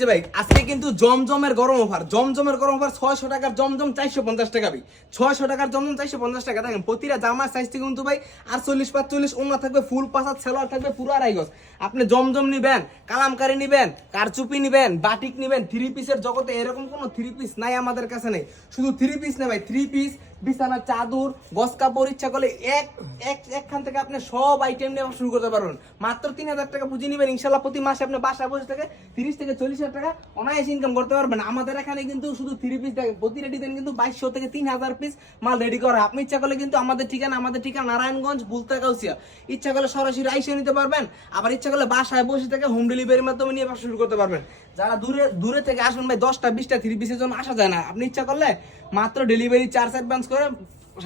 যে ভাই আজকে কিন্তু জমজমের গরম অফার 600 টাকার জমজম 450 টাকা ভাই 600 টাকার জমজম 450 টাকা দেখেন প্রতিটা জামার সাইজ থেকে কিন্তু ভাই 48 45 ওন্না থাকবে ফুল পাসাত সেলোয়ার থাকবে পুরো আড়াই গজ। আপনি জমজম নিবেন, কালামকারী নিবেন, কারচুপি নিবেন, বাটিক নিবেন, থ্রি পিসের জগতে এরকম কোনো থ্রি পিস নাই আমাদের কাছে নেই। শুধু থ্রি পিস না ভাই, থ্রি পিস বিছানার চাদর গস কাপড় ইচ্ছা করলে একখান থেকে আপনি সব আইটেম নিয়ে শুরু করতে পারবেন। মাত্র 3000 টাকা পুঁজি নিবেন, ইনশাল্লাহ প্রতি মাসে আপনি বাসায় বসে থেকে 30 থেকে 40 টাকা অনায়াসে ইনকাম করতে পারবেন। আমাদের এখানে কিন্তু শুধু থ্রি পিস দেখেন প্রতিটা ডিজাইন কিন্তু 2200 থেকে 3000 পিস মাল রেডি করা। আপনি ইচ্ছা করলে কিন্তু আমাদের ঠিকানা নারায়ণগঞ্জ বুলতা কাউসিয়া, ইচ্ছা করলে সরাসরি আইসে নিতে পারবেন, আবার ইচ্ছা করলে বাসায় বসে থেকে হোম ডেলিভারির মাধ্যমে নিয়ে ব্যবসা শুরু করতে পারবেন। যারা দূরে থেকে আসবেন ভাই 10টা 20টা থ্রি পিসের জন্য আসা যায় না, আপনি ইচ্ছা করলে মাত্র ডেলিভারি চার্জ অ্যাডভান্স করে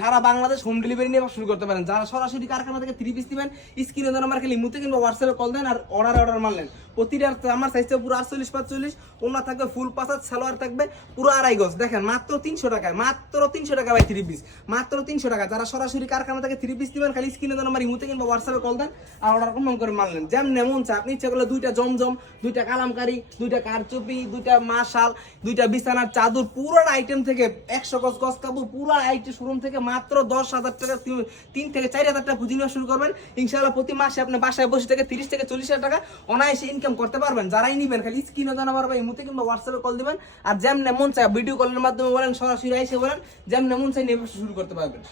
সারা বাংলাদেশ হোম ডেলিভারি নিয়ে শুরু করতে পারেন। যারা সরাসরি কারখানা থেকে থ্রি পিস দিবেন স্ক্রিনে দেন আমার খালি মুতে কিংবা হোয়াটসঅ্যাপে কল দেন আর অর্ডার মারলেন। প্রতিটা আমার সাইজটা পুরো 48 45 ওনা থাকবে ফুল পাসাত সালোয়ার থাকবে পুরো আড়াই গজ। দেখেন মাত্র 300 টাকায়, মাত্র 300 টাকা ভাই থ্রি পিস, মাত্র 300 টাকা। যারা সরাসরি কারখানা থেকে থ্রি পিস দিবেন খালি স্ক্রিনে দেন আমার মুতে কিংবা হোয়াটসঅ্যাপে কল দেন আর অর্ডার কনফার্ম করে মারলেন। যেমন মন চায় আপনি ইচ্ছা করলে দুইটা জমজম, দুইটা কালামকারী, দুইটা কারচুপি, দুইটা মাশাল, দুইটা বিছানার চাদর পুরো আইটেম থেকে 100 গজ গজ কাপড় পুরো আইটেম শোরুম থেকে মাত্র 10,000 টাকা 3 থেকে 4,000 টাকা পুঁজি নিয়ে শুরু করবেন। ইনশাআল্লাহ প্রতি মাসে আপনি বাসায় বসে থেকে 30 থেকে 40,000 টাকা অনায়াসে ইনকাম করতে পারবেন। যারাই নিবেন খালি স্ক্রিনে জানাবার ভাই মুতে কিংবা হোয়াটসঅ্যাপে কল দিবেন আর যেমন মন চায় ভিডিও কলের মাধ্যমে বলেন, সরাসরি এসে বলেন, যেমন মন চায় নিয়ে শুরু করতে পারবেন।